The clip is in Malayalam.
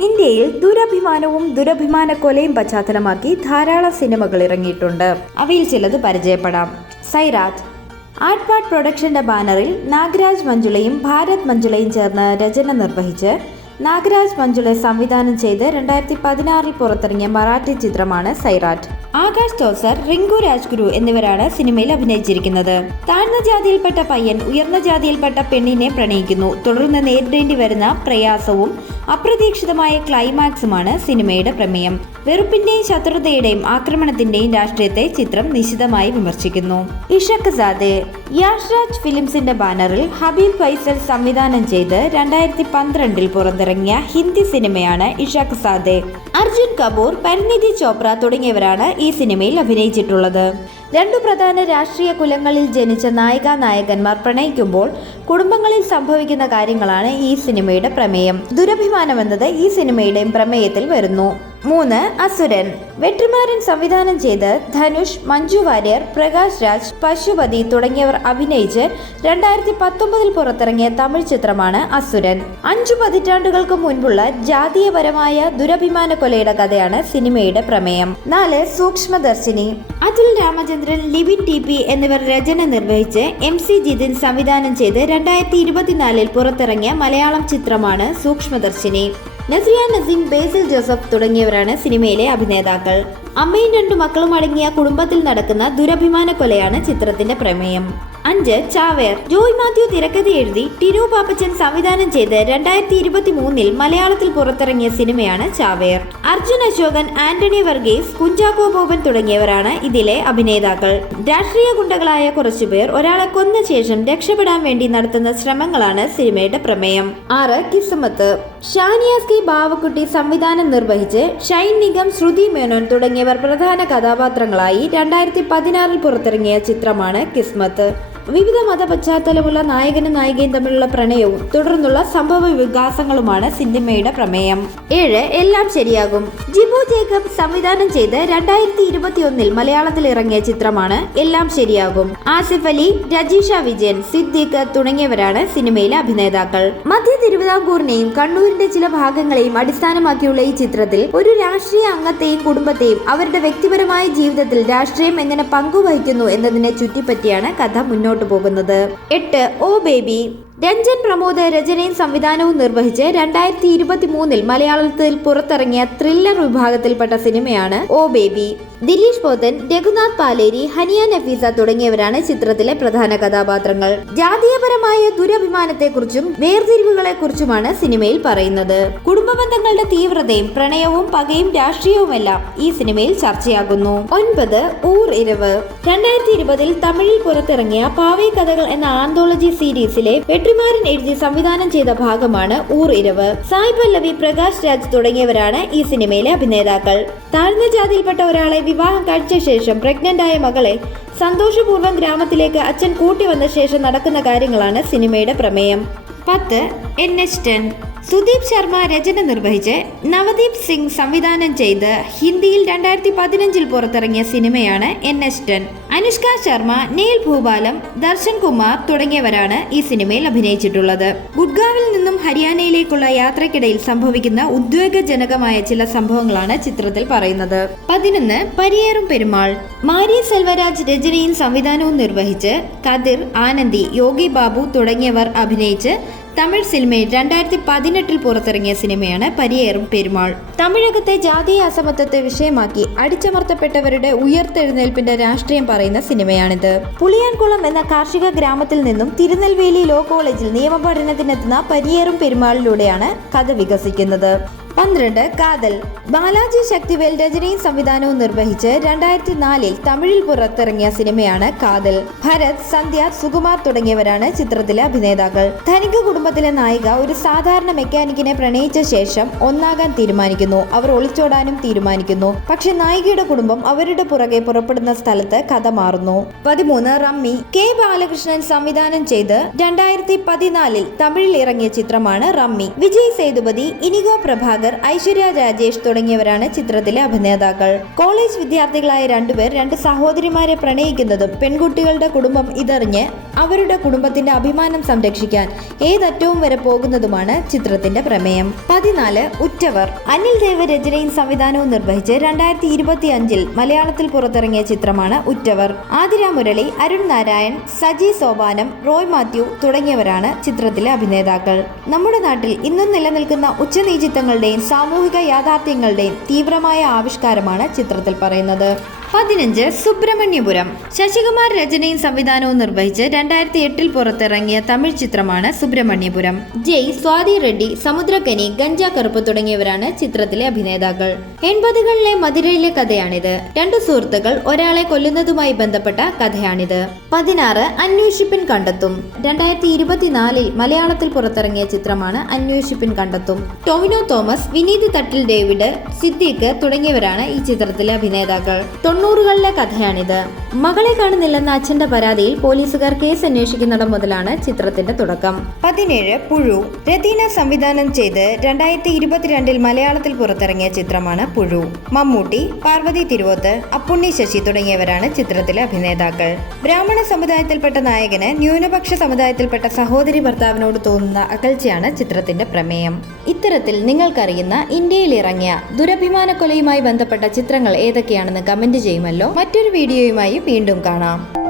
ഇന്ത്യയിൽ ദുരഭിമാനവും ദുരഭിമാന കൊലയും പശ്ചാത്തലമാക്കി ധാരാളം സിനിമകൾ ഇറങ്ങിയിട്ടുണ്ട്. അവയിൽ ചിലത് പരിചയപ്പെടാം. സൈറാജ് ആർട്ട്പാട്ട് പ്രൊഡക്ഷന്റെ ബാനറിൽ നാഗരാജ് മഞ്ജുളയും ഭാരത് മഞ്ജുളയും ചേർന്ന് രചന നിർവഹിച്ച് നാഗരാജ് മഞ്ജുളെ സംവിധാനം ചെയ്ത് രണ്ടായിരത്തി പതിനാറിൽ പുറത്തിറങ്ങിയ മറാഠി ചിത്രമാണ് സൈറാറ്റ്. ആകാശ് തോസർ റിങ്കു രാജ്ഗുരു എന്നിവരാണ് സിനിമയിൽ അഭിനയിച്ചിരിക്കുന്നത്. താഴ്ന്ന ജാതിയിൽപ്പെട്ട പയ്യൻ ഉയർന്ന ജാതിയിൽപ്പെട്ട പെണ്ണിനെ പ്രണയിക്കുന്നു. തുടർന്ന് നേരിടേണ്ടി വരുന്ന പ്രയാസവും അപ്രതീക്ഷിതമായ ക്ലൈമാക്സുമാണ് സിനിമയുടെ പ്രമേയം. വെറുപ്പിന്റെയും ശത്രുതയുടെയും ആക്രമണത്തിന്റെയും രാഷ്ട്രീയത്തെ ചിത്രം നിശിതമായി വിമർശിക്കുന്നു. ഇഷക് സാദെ യാഷ്രാജ് ഫിലിംസിന്റെ ബാനറിൽ ഹബീബ് ഫൈസൽ സംവിധാനം ചെയ്ത് രണ്ടായിരത്തി പന്ത്രണ്ടിൽ പുറത്തിറങ്ങിയ ഹിന്ദി സിനിമയാണ് ഇഷാഖ് സാദെ. അർജുൻ കപൂർ പരിനിധി ചോപ്ര തുടങ്ങിയവരാണ് ഈ സിനിമയിൽ അഭിനയിച്ചിട്ടുള്ളത്. രണ്ടു പ്രധാന രാഷ്ട്രീയ കുലങ്ങളിൽ ജനിച്ച നായിക നായകന്മാർ പ്രണയിക്കുമ്പോൾ കുടുംബങ്ങളിൽ സംഭവിക്കുന്ന കാര്യങ്ങളാണ് ഈ സിനിമയുടെ പ്രമേയം. ദുരഭിമാനം എന്നത് ഈ സിനിമയുടെയും പ്രമേയത്തിൽ വരുന്നു. മൂന്ന് അസുരൻ. വെട്രിമാരൻ സംവിധാനം ചെയ്ത് ധനുഷ് മഞ്ജു വാര്യർ പ്രകാശ് രാജ് പശുപതി തുടങ്ങിയവർ അഭിനയിച്ച് രണ്ടായിരത്തി പത്തൊമ്പതിൽ പുറത്തിറങ്ങിയ തമിഴ് ചിത്രമാണ് അസുരൻ. അഞ്ചു പതിറ്റാണ്ടുകൾക്ക് മുൻപുള്ള ജാതീയപരമായ ദുരഭിമാന കൊലയുടെ കഥയാണ് സിനിമയുടെ പ്രമേയം. നാല് സൂക്ഷ്മദർശിനി. അതുൽ രാമചന്ദ്രൻ ലിവിൻ ടി പി എന്നിവർ രചന നിർവഹിച്ച് എം സി ജിതിൻ സംവിധാനം ചെയ്ത് രണ്ടായിരത്തി ഇരുപത്തിനാലിൽ പുറത്തിറങ്ങിയ മലയാളം ചിത്രമാണ് സൂക്ഷ്മദർശിനി. നസ്രിയ നസീം ബേസിൽ ജോസഫ് തുടങ്ങിയവരാണ് സിനിമയിലെ അഭിനേതാക്കൾ. അമ്മയും രണ്ടു മക്കളും അടങ്ങിയ കുടുംബത്തിൽ നടക്കുന്ന ദുരഭിമാന കൊലയാണ് ചിത്രത്തിന്റെ പ്രമേയം. അഞ്ച് ചാവേർ. ജോയ് മാത്യു തിരക്കഥ എഴുതി ടിനു പാപ്പച്ചൻ സംവിധാനം ചെയ്ത് രണ്ടായിരത്തി ഇരുപത്തി മൂന്നിൽ മലയാളത്തിൽ പുറത്തിറങ്ങിയ സിനിമയാണ് ചാവേർ. അർജുൻ അശോകൻ ആന്റണി വർഗീസ് കുഞ്ചാക്കോ ബോബൻ തുടങ്ങിയവരാണ് ഇതിലെ അഭിനേതാക്കൾ. രാഷ്ട്രീയ ഗുണ്ടകളായ കുറച്ചുപേർ ഒരാളെ കൊന്ന ശേഷം രക്ഷപ്പെടാൻ വേണ്ടി നടത്തുന്ന ശ്രമങ്ങളാണ് സിനിമയുടെ പ്രമേയം. ആറ് കിസ്മത്ത് ഷാനിയാസ് കെ ബാവക്കുട്ടി സംവിധാനം നിർവഹിച്ച് ഷൈൻ നിഗം ശ്രുതി മേനോൻ തുടങ്ങിയവർ പ്രധാന കഥാപാത്രങ്ങളായി രണ്ടായിരത്തി പതിനാറിൽ പുറത്തിറങ്ങിയ ചിത്രമാണ് കിസ്മത്ത്. വിവിധ മത പശ്ചാത്തലമുള്ള നായകനും നായികയും തമ്മിലുള്ള പ്രണയവും തുടർന്നുള്ള സംഭവ വികാസങ്ങളുമാണ് സിനിമയുടെ പ്രമേയം. ഏഴ് എല്ലാം ശരിയാകും. ജിബു ജേക്കബ് സംവിധാനം ചെയ്ത് രണ്ടായിരത്തി ഇരുപത്തി ഒന്നിൽ മലയാളത്തിൽ ഇറങ്ങിയ ചിത്രമാണ് എല്ലാം ശരിയാകും. ആസിഫ് അലി രജീഷ വിജയൻ സിദ്ദീഖ് തുടങ്ങിയവരാണ് സിനിമയിലെ അഭിനേതാക്കൾ. മധ്യ തിരുവിതാംകൂറിനെയും കണ്ണൂരിന്റെ ചില ഭാഗങ്ങളെയും അടിസ്ഥാനമാക്കിയുള്ള ഈ ചിത്രത്തിൽ ഒരു രാഷ്ട്രീയ അംഗത്തെയും കുടുംബത്തെയും അവരുടെ വ്യക്തിപരമായ ജീവിതത്തിൽ രാഷ്ട്രീയം എങ്ങനെ പങ്കുവഹിക്കുന്നു എന്നതിനെ ചുറ്റിപ്പറ്റിയാണ് കഥ മുന്നോട്ടു പോകുന്നത്. എട്ട് ഓ ബേബി. രഞ്ജൻ പ്രമോദ് രചനയും സംവിധാനവും നിർവഹിച്ച് രണ്ടായിരത്തി ഇരുപത്തി മൂന്നിൽ മലയാളത്തിൽ പുറത്തിറങ്ങിയ ത്രില്ലർ വിഭാഗത്തിൽപ്പെട്ട സിനിമയാണ് ഓ ബേബി. ദിലീഷ് പോത്തൻ രഘുനാഥ് പാലേരി ഹനിയ നഫീസ തുടങ്ങിയവരാണ് ചിത്രത്തിലെ പ്രധാന കഥാപാത്രങ്ങൾ. ജാതീയപരമായ ദുരഭിമാനത്തെക്കുറിച്ചും വേർതിരിവുകളെ കുറിച്ചുമാണ് സിനിമയിൽ പറയുന്നത്. കുടുംബ ബന്ധങ്ങളുടെ തീവ്രതയും പ്രണയവും പകയും രാഷ്ട്രീയവുമെല്ലാം ഈ സിനിമയിൽ ചർച്ചയാകുന്നു. ഒൻപത് ഊർ ഇരവ്. രണ്ടായിരത്തി ഇരുപതിൽ തമിഴിൽ പുറത്തിറങ്ങിയ പാവേ കഥകൾ എന്ന ആന്തോളജി സീരീസിലെ വെട്രിമാരൻ എഴുതി സംവിധാനം ചെയ്ത ഭാഗമാണ് ഊർ ഇരവ്. സായ് പല്ലവി പ്രകാശ് രാജ് തുടങ്ങിയവരാണ് ഈ സിനിമയിലെ അഭിനേതാക്കൾ. താഴ്ന്ന ജാതിയിൽപ്പെട്ട ഒരാളെ വിവാഹം കഴിച്ച ശേഷം പ്രഗ്നന്റ് ആയ മകളെ സന്തോഷപൂർവം ഗ്രാമത്തിലേക്ക് അച്ഛൻ കൂട്ടി വന്ന ശേഷം നടക്കുന്ന കാര്യങ്ങളാണ് സിനിമയുടെ പ്രമേയം. പത്ത് N. H. Ten. Sudeep Sharma രചന നിർവഹിച്ച് നവദീപ് സിംഗ് സംവിധാനം ചെയ്ത് ഹിന്ദിയിൽ രണ്ടായിരത്തി പതിനഞ്ചിൽ പുറത്തിറങ്ങിയ സിനിമയാണ് N. H. Ten. Anushka Sharma Neil Bhupalam Darshan Kumar തുടങ്ങിയവരാണ് ഈ സിനിമയിൽ അഭിനയിച്ചിട്ടുള്ളത്. ഗുഡ്ഗാവിൽ നിന്നും ഹരിയാനയിലേക്കുള്ള യാത്രക്കിടയിൽ സംഭവിക്കുന്ന ഉദ്വേഗജനകമായ ചില സംഭവങ്ങളാണ് ചിത്രത്തിൽ പറയുന്നത്. പതിനൊന്ന് പരിയേറും പെരുമാൾ. മാരി സെൽവരാജ് രചനയും സംവിധാനവും നിർവഹിച്ച് കതിർ ആനന്ദി യോഗി ബാബു തുടങ്ങിയവർ അഭിനയിച്ച് തമിഴ് സിനിമയിൽ രണ്ടായിരത്തി പതിനെട്ടിൽ പുറത്തിറങ്ങിയ സിനിമയാണ് പരിയേറും പെരുമാൾ. തമിഴകത്തെ ജാതീയ അസമത്വത്തെ വിഷയമാക്കി അടിച്ചമർത്തപ്പെട്ടവരുടെ ഉയർത്തെഴുന്നേൽപ്പിന്റെ രാഷ്ട്രീയം പറയുന്ന സിനിമയാണിത്. പുളിയാൻകുളം എന്ന കാർഷിക ഗ്രാമത്തിൽ നിന്നും തിരുനെൽവേലി ലോ കോളേജിൽ നിയമപഠനത്തിനെത്തുന്ന പരിയേറും പെരുമാളിലൂടെയാണ് കഥ വികസിക്കുന്നത്. പന്ത്രണ്ട് കാതൽ. ബാലാജി ശക്തിവേൽ രചനയും സംവിധാനവും നിർവഹിച്ച് രണ്ടായിരത്തി നാലിൽ തമിഴിൽ പുറത്തിറങ്ങിയ സിനിമയാണ് കാതൽ. ഭരത് സന്ധ്യ സുകുമാർ തുടങ്ങിയവരാണ് ചിത്രത്തിലെ അഭിനേതാക്കൾ. ധനിക കുടുംബത്തിലെ നായിക ഒരു സാധാരണ മെക്കാനിക്കിനെ പ്രണയിച്ച ശേഷം ഒന്നാകാൻ തീരുമാനിക്കുന്നു. അവർ ഒളിച്ചോടാനും തീരുമാനിക്കുന്നു. പക്ഷെ നായികയുടെ കുടുംബം അവരുടെ പുറകെ പുറപ്പെടുന്ന സ്ഥലത്ത് കഥ മാറുന്നു. പതിമൂന്ന് റമ്മി. കെ ബാലകൃഷ്ണൻ സംവിധാനം ചെയ്ത് രണ്ടായിരത്തി പതിനാലിൽ തമിഴിൽ ഇറങ്ങിയ ചിത്രമാണ് റമ്മി. വിജയ് സേതുപതി ഇനിഗോ പ്രഭാകർ ഐശ്വര്യ രാജേഷ് തുടങ്ങിയവരാണ് ചിത്രത്തിലെ അഭിനേതാക്കൾ. കോളേജ് വിദ്യാർത്ഥികളായ രണ്ടുപേർ രണ്ട് സഹോദരിമാരെ പ്രണയിക്കുന്നതും പെൺകുട്ടികളുടെ കുടുംബം ഇതറിഞ്ഞ് അവരുടെ കുടുംബത്തിന്റെ അഭിമാനം സംരക്ഷിക്കാൻ ഏതറ്റവും വരെ പോകുന്നതുമാണ് ചിത്രത്തിന്റെ പ്രമേയം. പതിനാല് ഉറ്റവർ. അനിൽ ദേവ് രചനയും സംവിധാനവും നിർവഹിച്ച് രണ്ടായിരത്തി ഇരുപത്തി അഞ്ചിൽ മലയാളത്തിൽ പുറത്തിറങ്ങിയ ചിത്രമാണ് ഉറ്റവർ. ആതിര മുരളി അരുൺ നാരായൺ സജി സോപാനം റോയ് മാത്യു തുടങ്ങിയവരാണ് ചിത്രത്തിലെ അഭിനേതാക്കൾ. നമ്മുടെ നാട്ടിൽ ഇന്നും നിലനിൽക്കുന്ന ഉച്ചനീചിത്വങ്ങളുടെയും സാമൂഹിക യാഥാർത്ഥ്യങ്ങളുടെയും തീവ്രമായ ആവിഷ്കാരമാണ് ചിത്രത്തിൽ പറയുന്നത്. പതിനഞ്ച് സുബ്രഹ്മണ്യപുരം. ശശികുമാർ രചനയും സംവിധാനവും നിർവഹിച്ച് രണ്ടായിരത്തി എട്ടിൽ പുറത്തിറങ്ങിയ തമിഴ് ചിത്രമാണ് സുബ്രഹ്മണ്യപുരം. ജയ് സ്വാതി റെഡ്ഡി സമുദ്രക്കനി ഗഞ്ച കറുപ്പ് തുടങ്ങിയവരാണ് ചിത്രത്തിലെ അഭിനേതാക്കൾ. എൺപതുകളിലെ മധുരയിലെ കഥയാണിത്. രണ്ടു സുഹൃത്തുക്കൾ ഒരാളെ കൊല്ലുന്നതുമായി ബന്ധപ്പെട്ട കഥയാണിത്. പതിനാറ് അന്വേഷിപ്പിൻ കണ്ടെത്തും. രണ്ടായിരത്തി ഇരുപത്തിനാലിൽ മലയാളത്തിൽ പുറത്തിറങ്ങിയ ചിത്രമാണ് അന്വേഷിപ്പിൻ കണ്ടെത്തും. ടോമിനോ തോമസ് വിനീത് തട്ടിൽ ഡേവിഡ് സിദ്ദീഖ് തുടങ്ങിയവരാണ് ഈ ചിത്രത്തിലെ അഭിനേതാക്കൾ. തൊണ്ണൂറുകളിലെ കഥയാണിത്. മകളെ കാണുന്നില്ലെന്ന അച്ഛന്റെ പരാതിയിൽ പോലീസുകാർ കേസ് അന്വേഷിക്കുന്നിടം മുതലാണ് ചിത്രത്തിന്റെ തുടക്കം. പതിനേഴ് പുഴു. രതീന സംവിധാനം ചെയ്ത് രണ്ടായിരത്തി ഇരുപത്തിരണ്ടിൽ മലയാളത്തിൽ പുറത്തിറങ്ങിയ ചിത്രമാണ് പുഴു. മമ്മൂട്ടി പാർവതി തിരുവോത്ത് അപ്പുണ്ണി ശശി തുടങ്ങിയവരാണ് ചിത്രത്തിലെ അഭിനേതാക്കൾ. ബ്രാഹ്മണ സമുദായത്തിൽപ്പെട്ട നായകന് ന്യൂനപക്ഷ സമുദായത്തിൽപ്പെട്ട സഹോദരി ഭർത്താവിനോട് തോന്നുന്ന അകൽച്ചയാണ് ചിത്രത്തിന്റെ പ്രമേയം. ഇത്തരത്തിൽ നിങ്ങൾക്കറിയുന്ന ഇന്ത്യയിൽ ഇറങ്ങിയ ദുരഭിമാന കൊലയുമായി ബന്ധപ്പെട്ട ചിത്രങ്ങൾ ഏതൊക്കെയാണെന്ന് കമന്റ് ചെയ്യുമല്ലോ. മറ്റൊരു വീഡിയോയുമായി വീണ്ടും കാണാം.